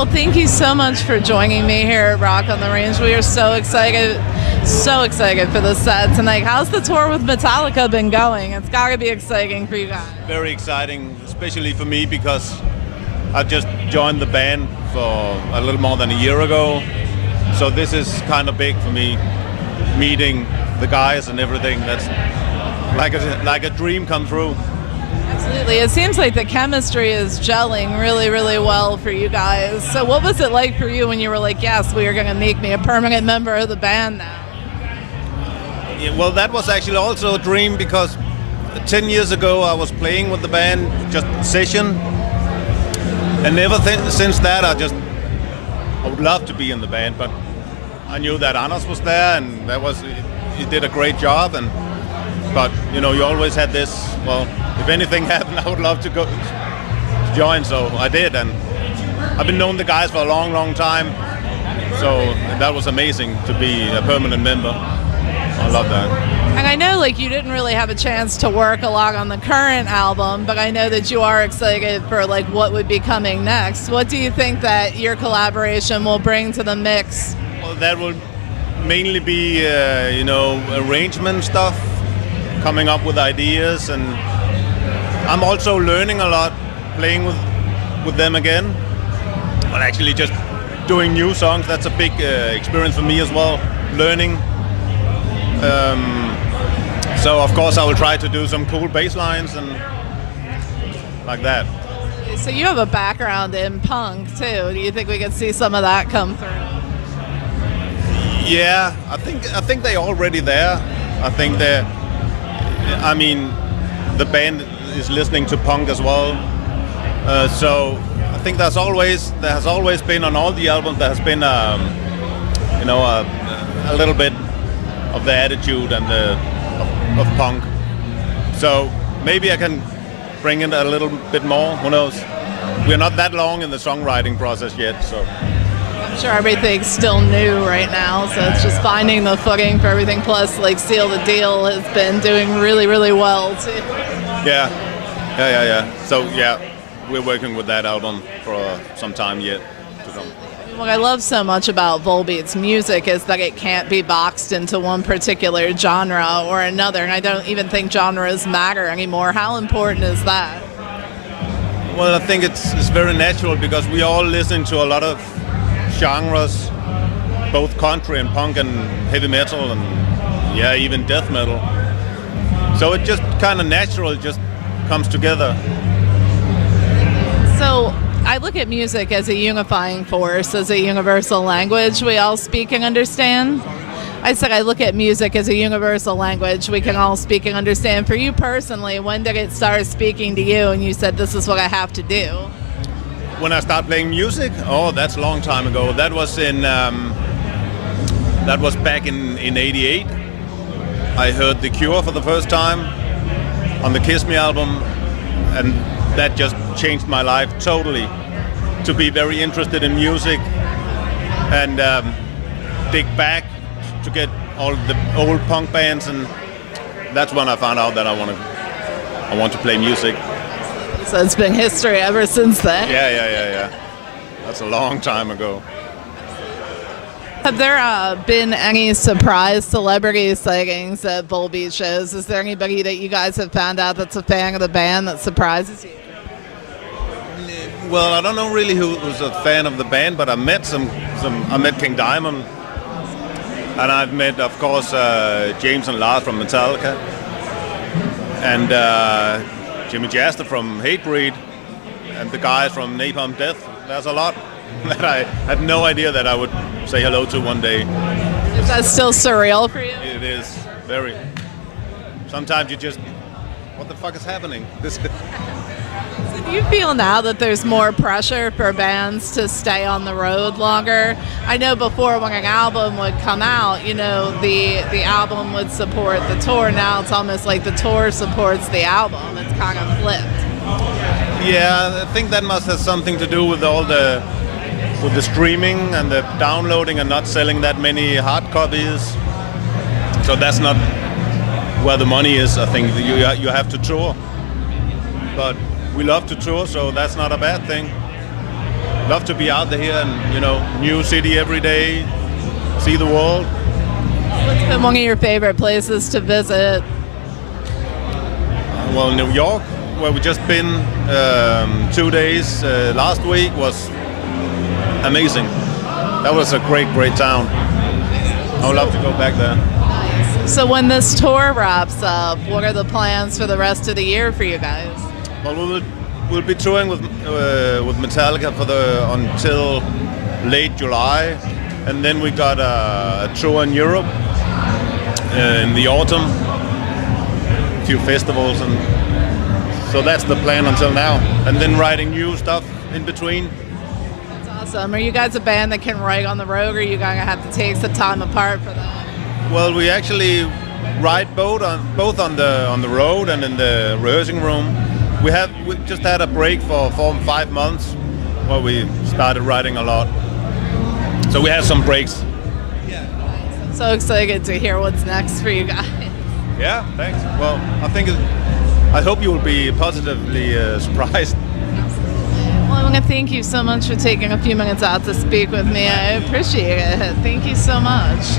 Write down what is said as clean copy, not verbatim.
Well, thank you so much for joining me here at Rock on the Range. We are so excited for the set tonight. How's the tour with Metallica been going? It's got to be exciting for you guys. Very exciting, especially for me because I just joined the band for a little more than a year ago. So this is kind of big for me, meeting the guys and everything. That's like a dream come true. Absolutely. It seems like the chemistry is gelling really, really well for you guys. So what was it like for you when you were like, yes, we are going to make me a permanent member of the band now? Yeah, well, that was actually also a dream because 10 years ago I was playing with the band, just session. And since that I would love to be in the band, but I knew that Anders was there and he did a great job. But you know, you always had this, well, if anything happened, I would love to go join, so I did, and I've been knowing the guys for a long, long time, so that was amazing to be a permanent member. I love that. And I know like you didn't really have a chance to work a lot on the current album, but I know that you are excited for like what would be coming next. What do you think that your collaboration will bring to the mix? Well, that will mainly be, arrangement stuff, coming up with ideas, and I'm also learning a lot playing with them again. Well, actually just doing new songs, that's a big experience for me as well, learning. So of course I will try to do some cool bass lines and like that. So you have a background in punk too. Do you think we could see some of that come through? Yeah, I think they're already there. The band is listening to punk as well. So I think there has always been on all the albums, there has been a little bit of the attitude and of punk. So maybe I can bring in a little bit more, who knows. We're not that long in the songwriting process yet, so. I'm sure everything's still new right now, so it's just finding the footing for everything. Plus, like Seal the Deal has been doing really, really well too. Yeah. So yeah, we're working with that album for some time yet to come. What I love so much about Volbeat's music is that it can't be boxed into one particular genre or another, and I don't even think genres matter anymore. How important is that? Well, I think it's very natural because we all listen to a lot of genres, both country and punk and heavy metal and even death metal. So it just kind of natural, it just comes together. So I look at music as a unifying force, as a universal language we all speak and understand. I said I look at music as a universal language we can all speak and understand. For you personally, when did it start speaking to you and you said, this is what I have to do? When I started playing music? Oh, that's a long time ago. That was back in '88. I heard The Cure for the first time on the Kiss Me album, and that just changed my life totally. To be very interested in music and dig back to get all the old punk bands, and that's when I found out that I want to play music. So it's been history ever since then. Yeah. That's a long time ago. Have there been any surprise celebrity sightings at Volbeat shows? Is there anybody that you guys have found out that's a fan of the band that surprises you? Well, I don't know really who's a fan of the band, but I met I met King Diamond, and I've met, of course, James and Lars from Metallica, and Jimmy Jasta from Hatebreed, and the guys from Napalm Death. There's a lot that I had no idea that I would say hello to one day. Is that still surreal for you? It is, very. Sometimes you just, what the fuck is happening? So do you feel now that there's more pressure for bands to stay on the road longer? I know before when an album would come out, the album would support the tour. Now it's almost like the tour supports the album. It's kind of flipped. Yeah, I think that must have something to do with with the streaming and the downloading and not selling that many hard copies. So that's not where the money is. I think you have to tour. But we love to tour, so that's not a bad thing. love to be out here and, you know, new city every day, see the world. What's been one of your favorite places to visit? Well, New York, where we just been 2 days last week, was amazing. That was a great town. I would love to go back there. So when this tour wraps up, what are the plans for the rest of the year for you guys? Well, we'll be touring with Metallica until late July, and then we got a tour in Europe in the autumn, a few festivals, and so that's the plan until now. And then writing new stuff in between. That's awesome. Are you guys a band that can write on the road, or are you gonna have to take some time apart for that? Well, we actually write both on the road and in the rehearsing room. We just had a break for 4 or 5 months where we started writing a lot. So we had some breaks. I'm so excited to hear what's next for you guys. Yeah, thanks. Well, I hope you will be positively surprised. Well, I want to thank you so much for taking a few minutes out to speak with me. I appreciate it. Thank you so much.